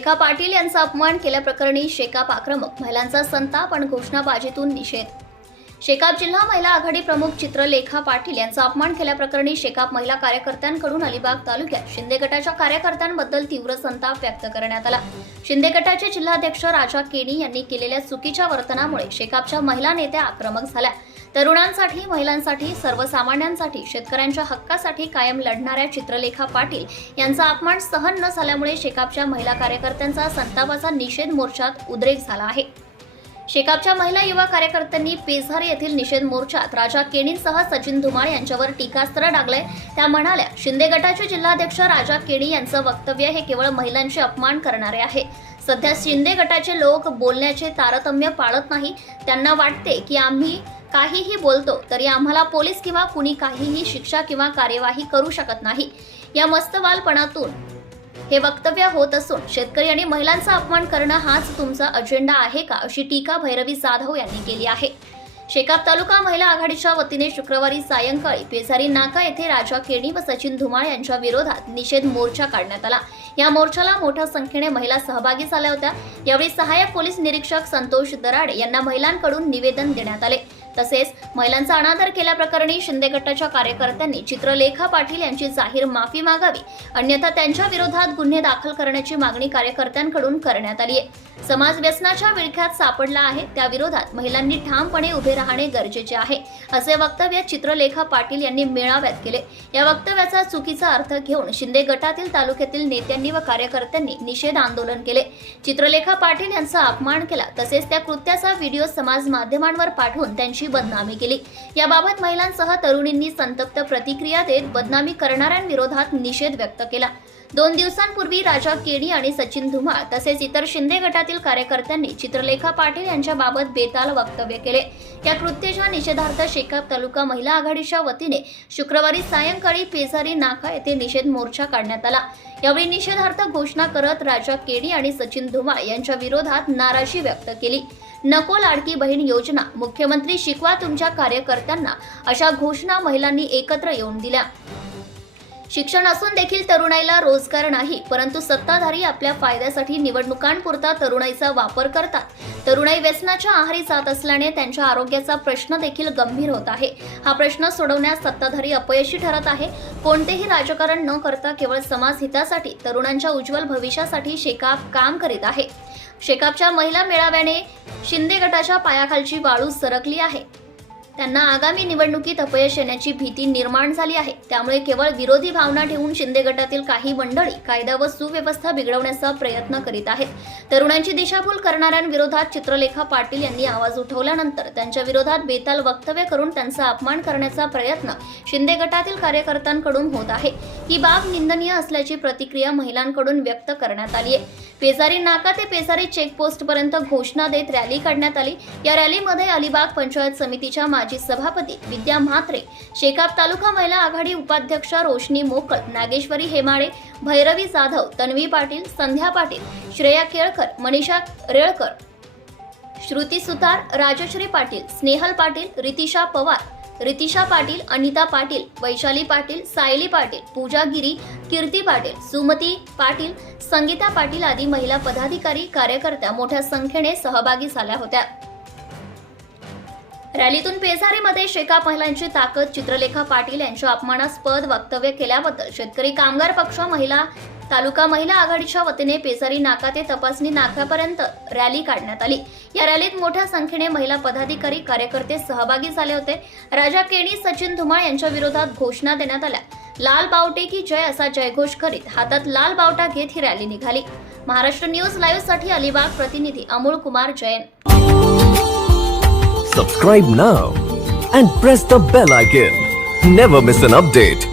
रेखा पाटील यांचा अपमान केल्याप्रकरणी शेकाप आक्रमक महिलांचा संताप आणि घोषणाबाजीतून निषेध. शेकाप जिल्हा महिला आघाडी प्रमुख चित्रलेखा पाटील यांचा अपमान केल्याप्रकरणी शेकाप महिला कार्यकर्त्यांकडून अलिबाग तालुक्यात शिंदे गटाच्या कार्यकर्त्यांबद्दल तीव्र संताप व्यक्त करण्यात आला. शिंदे गटाचे जिल्हाध्यक्ष राजा केणी यांनी केलेल्या चुकीच्या वर्तनामुळे शेकापच्या महिला नेत्या आक्रमक झाल्या. तरुणांसाठी महिलांसाठी सर्वसामान्यांसाठी शेतकऱ्यांच्या हक्कासाठी कायम लढणाऱ्या चित्रलेखा पाटील यांचा अपमान सहन न झाल्यामुळे शेकापच्या महिला कार्यकर्त्यांचा संतापाचा निषेध मोर्चात उद्रेक झाला आहे. शेकापच्या महिला युवा कार्यकर्त्यांनी पेझार येथील निषेध मोर्चात राजा केणींसह सचिन धुमाळ यांच्यावर टीकास्त्र डागलंय. त्या म्हणाल्या शिंदे गटाचे जिल्हाध्यक्ष राजा केणी यांचं वक्तव्य हे केवळ महिलांचे अपमान करणारे आहे. सध्या शिंदे गटाचे लोक बोलण्याचे तारतम्य पाळत नाही. त्यांना वाटते की आम्ही काहीही बोलतो तरी आम्हाला पोलीस किंवा कुणी काहीही शिक्षा किंवा कार्यवाही करू शकत नाही. या मस्तवालपणातून हे वक्तव्य होत असून शेतकरी आणि महिलांचा अपमान करणं हाच तुमचा अजेंडा आहे का अशी टीका भैरवी जाधव यांनी केली आहे. शेकाप तालुका महिला आघाडीच्या वतीने शुक्रवारी सायंकाळी पेसारी नाका येथे राजा केणी व सचिन धुमाळ यांच्या विरोधात निषेध मोर्चा काढण्यात आला. या मोर्चाला मोठ्या संख्येने महिला सहभागी झाल्या होत्या. यावेळी सहाय्यक पोलीस निरीक्षक संतोष दराडे यांना महिलांकडून निवेदन देण्यात आले. तसेच महिलांचा अनादर केल्याप्रकरणी शिंदे गटाच्या कार्यकर्त्यांनी चित्रलेखा पाटील यांची जाहीर माफी मागावी. अन्यथा त्यांच्या विरोधात गुन्हे दाखल करण्याची मागणी कार्यकर्त्यांकडून करण्यात आली आहे समाज व्यसनाच्या विळख्यात सापडला आहे. त्या विरोधात महिलांनी ठामपणे उभे राहणे गरजेचे आहे असे वक्तव्य चित्रलेखा पाटील यांनी मेळाव्यात केले. या वक्तव्याचा चुकीचा अर्थ घेऊन शिंदे गटातील तालुक्यातील नेत्यांनी व कार्यकर्त्यांनी निषेध आंदोलन केले. चित्रलेखा पाटील यांचा अपमान केला तसेच त्या कृत्याचा व्हिडिओ समाज माध्यमांवर पाठवून त्यांची बदनामी केली. याबाबत महिलांसह तरुणींनी संतप्त प्रतिक्रिया देत बदनामी करणाऱ्यांविरोधात निषेध व्यक्त केला. दोन दिवसांपूर्वी राजा केणी आणि सचिन धुमाळ तसेच इतर शिंदे गटातील कार्यकर्त्यांनी चित्रलेखा पाटील यांच्याबाबत बेताल वक्तव्य केले. या कृत्याच्या निषेधार्थ शेकाप तालुका महिला आघाडीच्या वतीने शुक्रवारी सायंकाळी पेजारी नाका येथे निषेध मोर्चा काढण्यात आला. यावेळी निषेधार्थ घोषणा करत राजा केडी आणि सचिन धुमाळ यांच्या विरोधात नाराजी व्यक्त केली. नको लाडकी बहीण योजना मुख्यमंत्री शिकवा तुमच्या कार्यकर्त्यांना अशा घोषणा महिलांनी एकत्र येऊन दिल्या. शिक्षण असून देखील तरुणाईला रोजगार नाही परंतु सत्ताधारी आपल्या फायद्यासाठी निवडणुकांपुरता तरुणाईचा वापर करतात. तरुणाई व्यसनाच्या आहारी जात असल्याने त्यांच्या आरोग्याचा प्रश्न देखील गंभीर होत आहे. हा प्रश्न सोडवण्यास सत्ताधारी अपयशी ठरत आहे. कोणतेही राजकारण न करता केवळ समाज हितासाठी तरुणांच्या उज्ज्वल भविष्यासाठी शेकाप काम करीत आहे. शेकापच्या महिला मेळाव्याने शिंदे गटाच्या पायाखालची वाळू सरकली आहे. त्यांना आगामी निवडणुकीत अपयश येण्याची भीती निर्माण झाली आहे. त्यामुळे केवळ विरोधी भावना ठेवून शिंदे गटातील काही मंडळी कायदा व सुव्यवस्था बिघडवण्याचा प्रयत्न करीत आहेत. तरुणांची दिशाभूल करणाऱ्यांविरोधात चित्रलेखा पाटील यांनी आवाज उठवल्यानंतर त्यांच्या विरोधात बेताल वक्तव्य करून त्यांचा अपमान करण्याचा प्रयत्न शिंदे गटातील कार्यकर्त्यांकडून होत आहे. ही बाब निंदनीय असल्याची प्रतिक्रिया महिलांकडून व्यक्त करण्यात आली आहे. पेजारी नाका ते पेजारी चेकपोस्ट पर्यंत घोषणा देत रॅली काढण्यात आली. या रॅलीमध्ये अलिबाग पंचायत समितीच्या माजी सभापती विद्या म्हात्रे शेकाप तालुका महिला आघाडी उपाध्यक्ष रोशनी मोकळ नागेश्वरी हेमाळे भैरवी जाधव तन्वी पाटील संध्या पाटील श्रेया केळकर मनीषा रेळकर श्रुती सुतार राजश्री पाटील स्नेहल पाटील रितिशा पवार रितिशा पाटील अनिता पाटील वैशाली पाटील सायली पाटील पूजा गिरी कीर्ती पाटील सुमती पाटील संगीता पाटील आदी महिला पदाधिकारी कार्यकर्त्या मोठ्या संख्येने सहभागी झाल्या होत्या. रॅलीतून पेझारीमध्ये शेका महिलांची ताकद चित्रलेखा पाटील यांच्या अपमानास्पद वक्तव्य केल्याबद्दल शेतकरी कामगार पक्ष महिला तालुका महिला आघाडीच्या वतीने पेसारी नाका ते तपासणी नाक्यापर्यंत रॅली काढण्यात आली. या रॅलीत मोठ्या संख्येने महिला पदाधिकारी कार्यकर्ते सहभागी झाले होते. राजा केणी सचिन धुमाळ यांच्या विरोधात घोषणा देण्यात आल्या. लाल बावटे की जय असा जयघोष करीत हातात लाल बावटा घेत ही रॅली निघाली. महाराष्ट्र न्यूज लाईव्हसाठी अलिबाग प्रतिनिधी Amol Kumar Jain. Subscribe now and press the bell icon never miss an update